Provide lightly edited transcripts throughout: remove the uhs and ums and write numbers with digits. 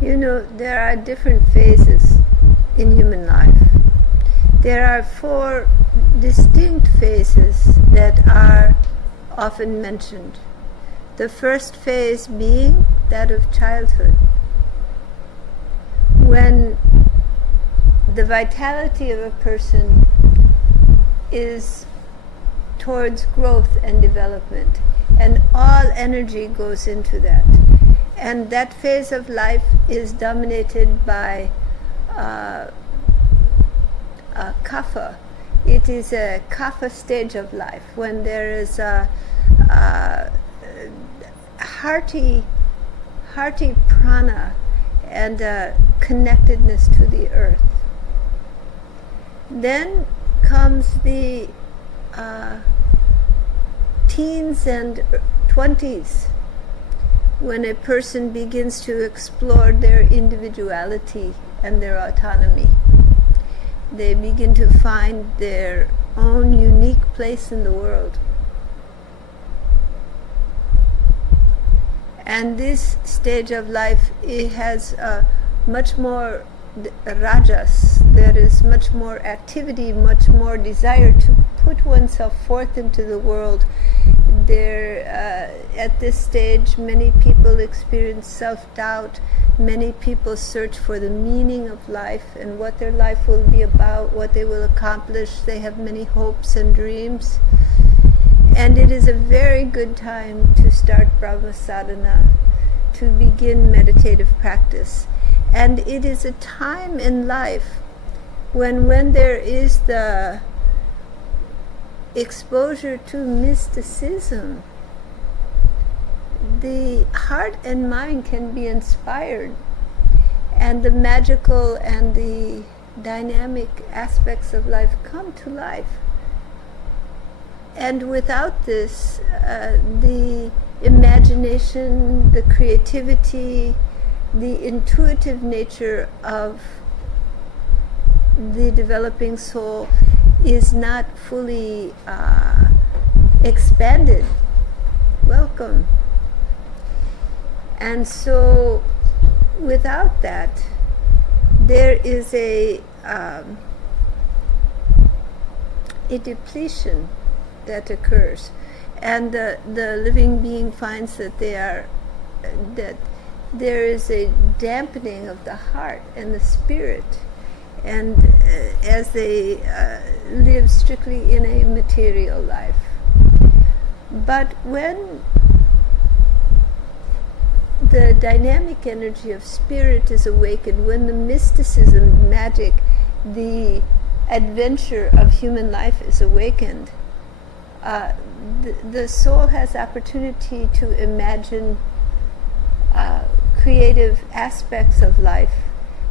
You know, there are different phases in human life. There are 4 distinct phases that are often mentioned. The first phase being that of childhood, when the vitality of a person is towards growth and development, and all energy goes into that. And that phase of life is dominated by kapha. It is a kapha stage of life, when there is a hearty prana and a connectedness to the earth. Then comes the teens and 20s, when a person begins to explore their individuality and their autonomy. They begin to find their own unique place in the world. And this stage of life, it has much more rajas. There is much more activity, much more desire to put oneself forth into the world. At this stage, many people experience self-doubt. Many people search for the meaning of life and what their life will be about, what they will accomplish. They have many hopes and dreams. And it is a very good time to start Brahma sadhana, to begin meditative practice. And it is a time in life when there is the exposure to mysticism, the heart and mind can be inspired, and the magical and the dynamic aspects of life come to life. And without this, the imagination, the creativity, the intuitive nature of the developing soul is not fully expanded. Welcome. And so without that, there is a depletion that occurs, and the living being finds that there is a dampening of the heart and the spirit, and as they live strictly in a material life. But when the dynamic energy of spirit is awakened, when the mysticism, magic, the adventure of human life is awakened, the soul has opportunity to imagine creative aspects of life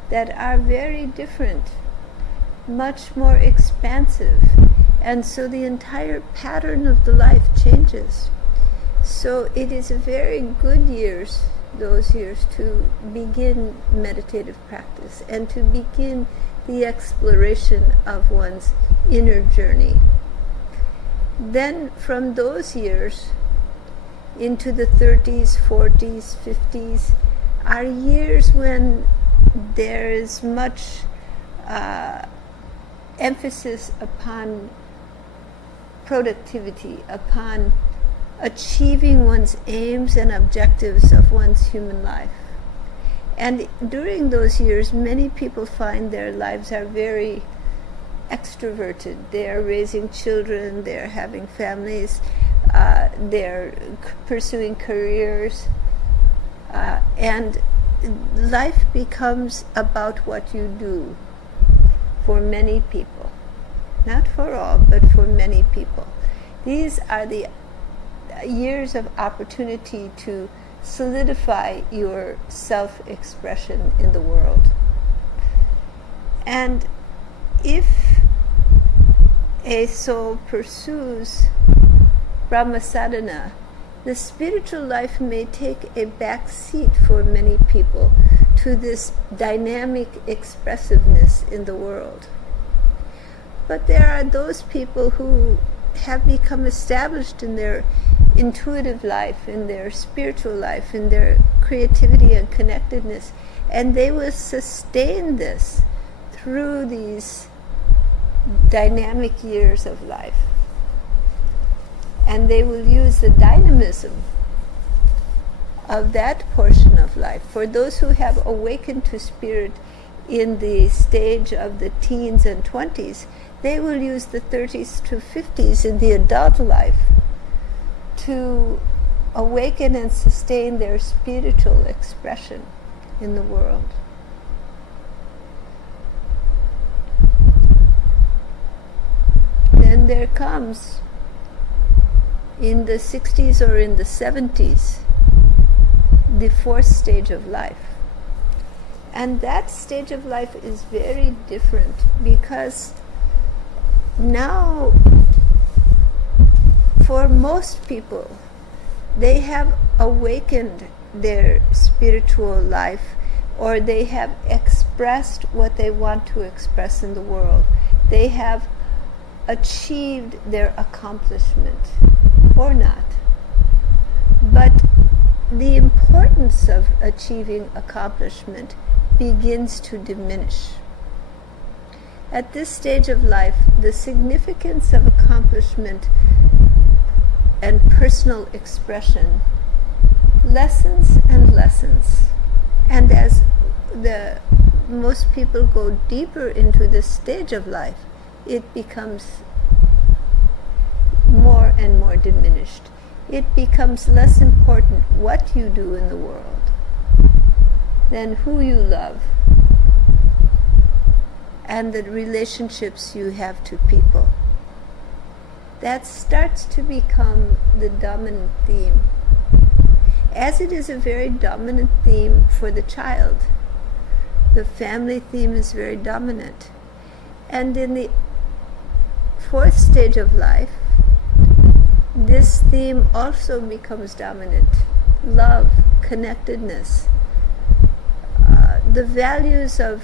that are very different, much more expansive. And so the entire pattern of the life changes. So it is a very good years, those years, to begin meditative practice and to begin the exploration of one's inner journey. Then from those years into the 30s, 40s, 50s are years when there is much emphasis upon productivity, upon achieving one's aims and objectives of one's human life. And during those years, many people find their lives are very extroverted. They are raising children, they're having families, they're pursuing careers, and life becomes about what you do for many people. Not for all, but for many people. These are the years of opportunity to solidify your self-expression in the world. And if a soul pursues Brahma sadhana, the spiritual life may take a back seat for many people to this dynamic expressiveness in the world. But there are those people who have become established in their intuitive life, in their spiritual life, in their creativity and connectedness, And they will sustain this through these dynamic years of life. And they will use the dynamism of that portion of life. For those who have awakened to spirit in the stage of the teens and 20s, they will use the 30s to 50s in the adult life to awaken and sustain their spiritual expression in the world. Then there comes, in the 60s or in the 70s, the fourth stage of life. And that stage of life is very different, because now, for most people, they have awakened their spiritual life, or they have expressed what they want to express in the world. They have achieved their accomplishment, or not. But the importance of achieving accomplishment begins to diminish. At this stage of life, the significance of accomplishment and personal expression lessens and lessens. And as most people go deeper into this stage of life, it becomes more and more diminished. It becomes less important what you do in the world than who you love and the relationships you have to people. That starts to become the dominant theme, as it is a very dominant theme for the child. The family theme is very dominant. And in the fourth stage of life, this theme also becomes dominant. Love, connectedness, the values of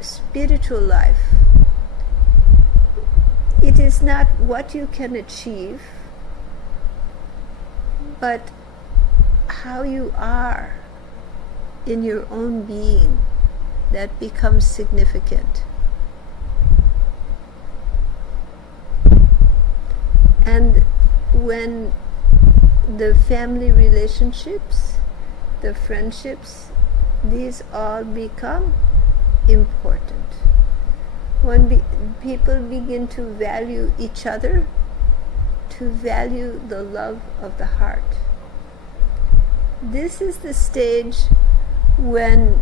spiritual life. It is not what you can achieve, but how you are in your own being that becomes significant. And when the family relationships, the friendships, these all become important. When people begin to value each other, to value the love of the heart. This is the stage when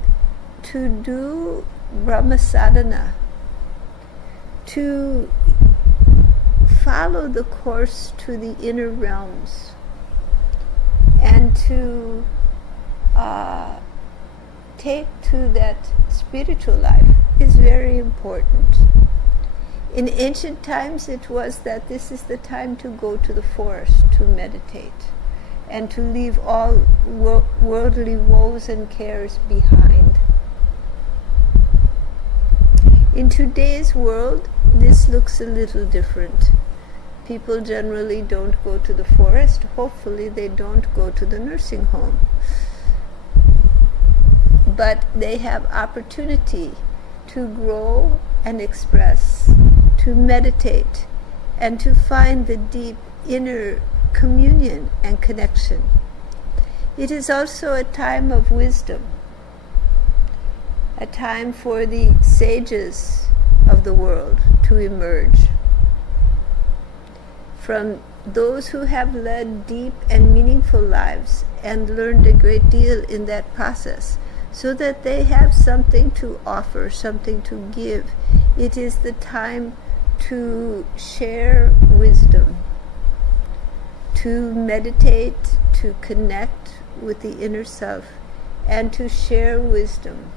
to do Brahma sadhana, to follow the course to the inner realms, and to take to that spiritual life is very important. In ancient times, it was that this is the time to go to the forest to meditate and to leave all worldly woes and cares behind. In today's world, this looks a little different. People generally don't go to the forest. Hopefully they don't go to the nursing home. But they have opportunity to grow and express, to meditate, and to find the deep inner communion and connection. It is also a time of wisdom, a time for the sages of the world to emerge. From those who have led deep and meaningful lives and learned a great deal in that process, so that they have something to offer, something to give. It is the time to share wisdom, to meditate, to connect with the inner self, and to share wisdom.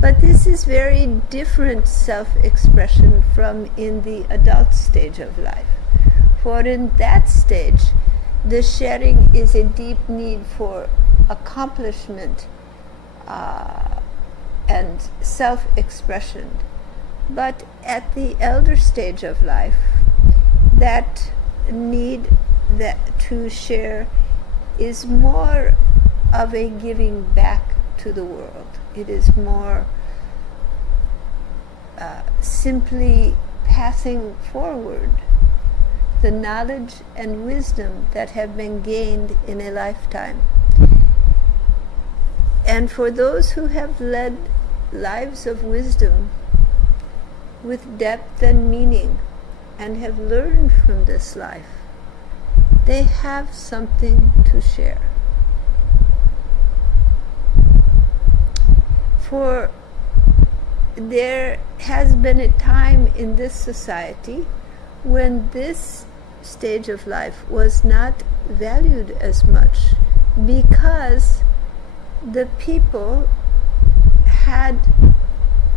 But this is very different self-expression from in the adult stage of life. For in that stage, the sharing is a deep need for accomplishment and self-expression. But at the elder stage of life, that need to share is more of a giving back to the world. It is more simply passing forward the knowledge and wisdom that have been gained in a lifetime. And for those who have led lives of wisdom with depth and meaning and have learned from this life, they have something to share. For there has been a time in this society when this stage of life was not valued as much, because the people had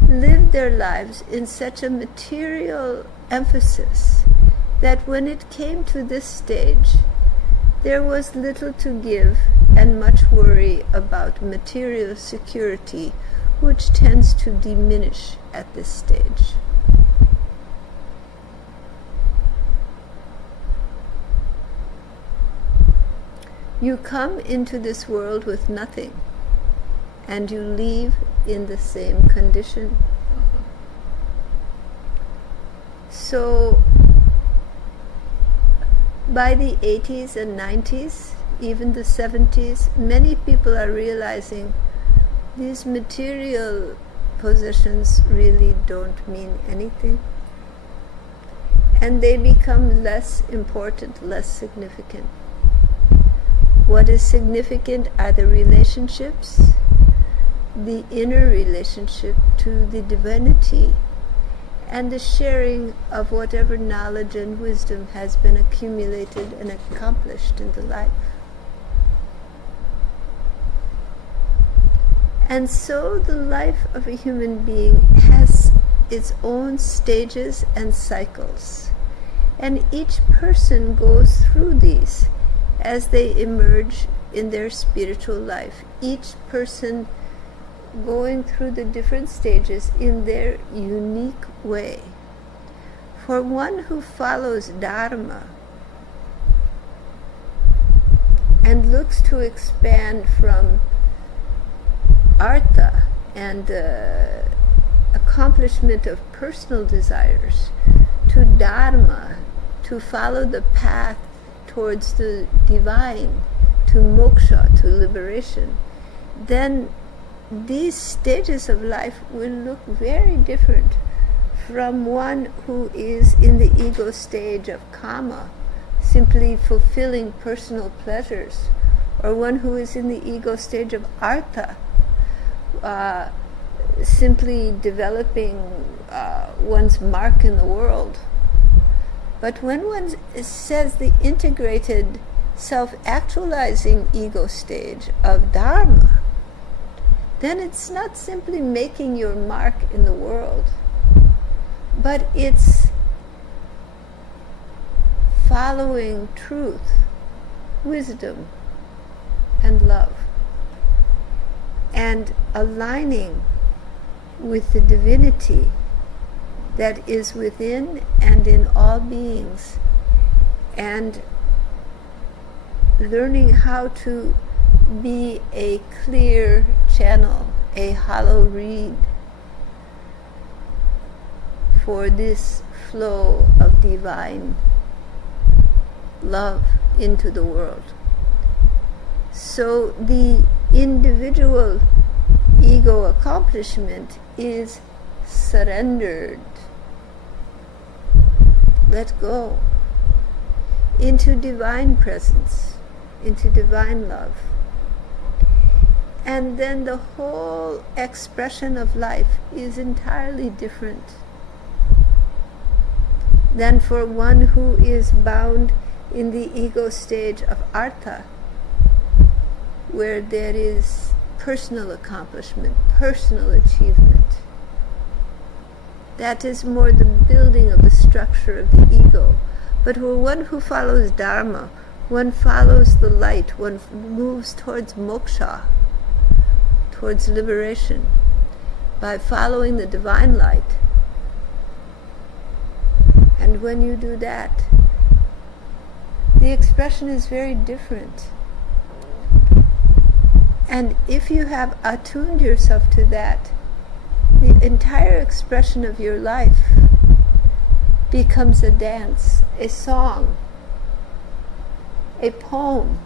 lived their lives in such a material emphasis that when it came to this stage, there was little to give and much worry about material security, which tends to diminish at this stage. You come into this world with nothing, and you leave in the same condition. So, by the 80s and 90s, even the 70s, many people are realizing these material possessions really don't mean anything. And they become less important, less significant. What is significant are the relationships, the inner relationship to the divinity, and the sharing of whatever knowledge and wisdom has been accumulated and accomplished in the life. And so the life of a human being has its own stages and cycles, and each person goes through these as they emerge in their spiritual life, each person going through the different stages in their unique way. For one who follows Dharma and looks to expand from artha and accomplishment of personal desires to Dharma, to follow the path towards the divine, to moksha, to liberation, then these stages of life will look very different from one who is in the ego stage of kama, simply fulfilling personal pleasures, or one who is in the ego stage of artha, simply developing one's mark in the world. But when one says the integrated self-actualizing ego stage of Dharma, then it's not simply making your mark in the world, but it's following truth, wisdom, and love, and aligning with the divinity that is within and in all beings, and learning how to be a clear channel, a hollow reed for this flow of divine love into the world. So the individual ego accomplishment is surrendered. Let go into divine presence, into divine love. And then the whole expression of life is entirely different than for one who is bound in the ego stage of artha, where there is personal accomplishment, personal achievement. That is more the building of the structure of the ego. But for one who follows Dharma, one follows the light, one moves towards moksha, towards liberation, by following the divine light. And when you do that, the expression is very different. And if you have attuned yourself to that, the entire expression of your life becomes a dance, a song, a poem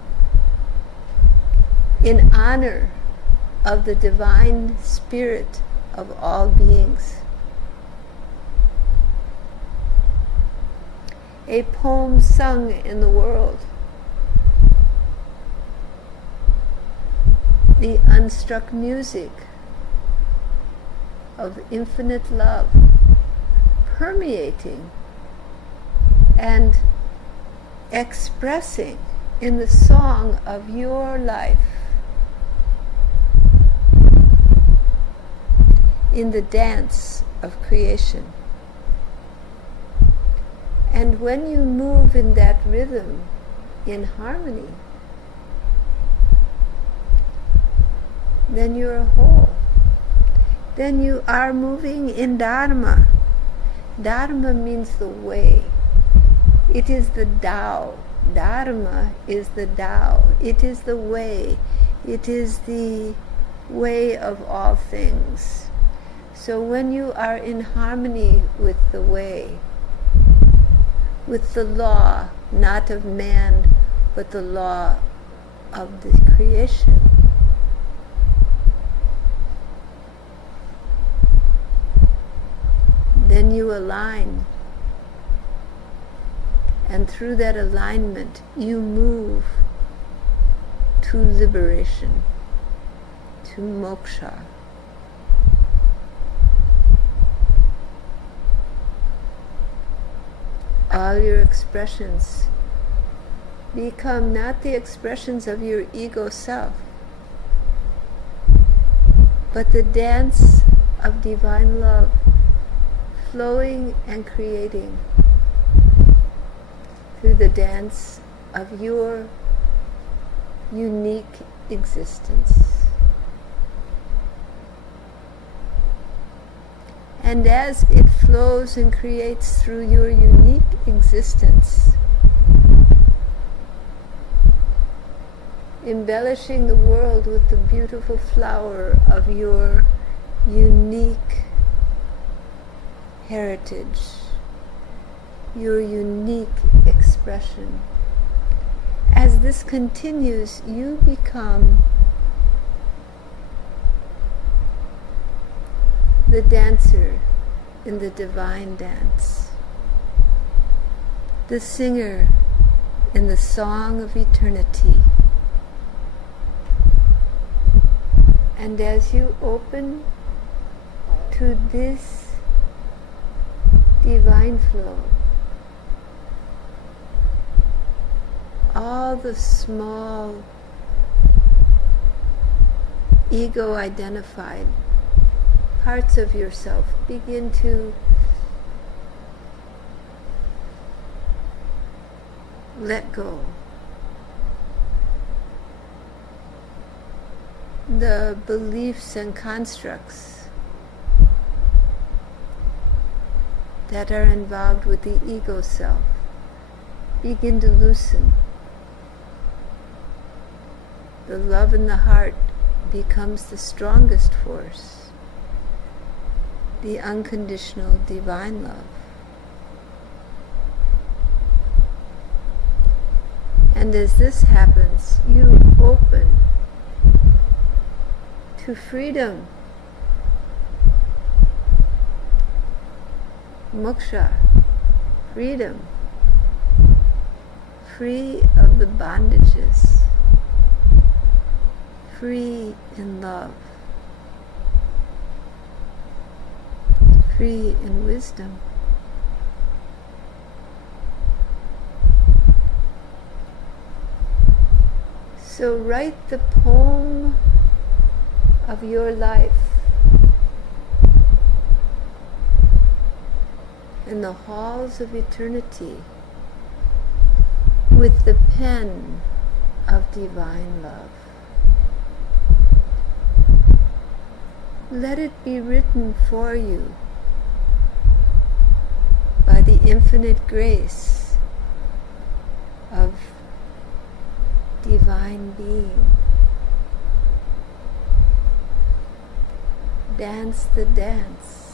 in honor of the divine spirit of all beings. A poem sung in the world. The unstruck music of infinite love permeating and expressing in the song of your life, in the dance of creation. And when you move in that rhythm, in harmony, then you're a whole. Then you are moving in Dharma. Dharma means the way. It is the Tao. Dharma is the Tao. It is the way. It is the way of all things. So when you are in harmony with the way, with the law, not of man, but the law of the creation, then you align. And through that alignment, you move to liberation, to moksha. All your expressions become not the expressions of your ego self, but the dance of divine love, flowing and creating through the dance of your unique existence. And as it flows and creates through your unique existence, embellishing the world with the beautiful flower of your unique heritage, your unique expression. As this continues, you become the dancer in the divine dance, the singer in the song of eternity. And as you open to this divine flow, all the small ego-identified parts of yourself begin to let go. The beliefs and constructs that are involved with the ego self begin to loosen. The love in the heart becomes the strongest force, the unconditional divine love. And as this happens, you open to freedom, moksha, freedom, free of the bondages, free in love, free in wisdom. So write the poem of your life in the halls of eternity with the pen of divine love. Let it be written for you by the infinite grace of divine being. dance the dance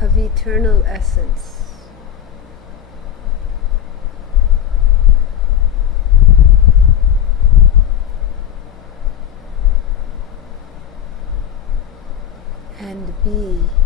of eternal essence. And be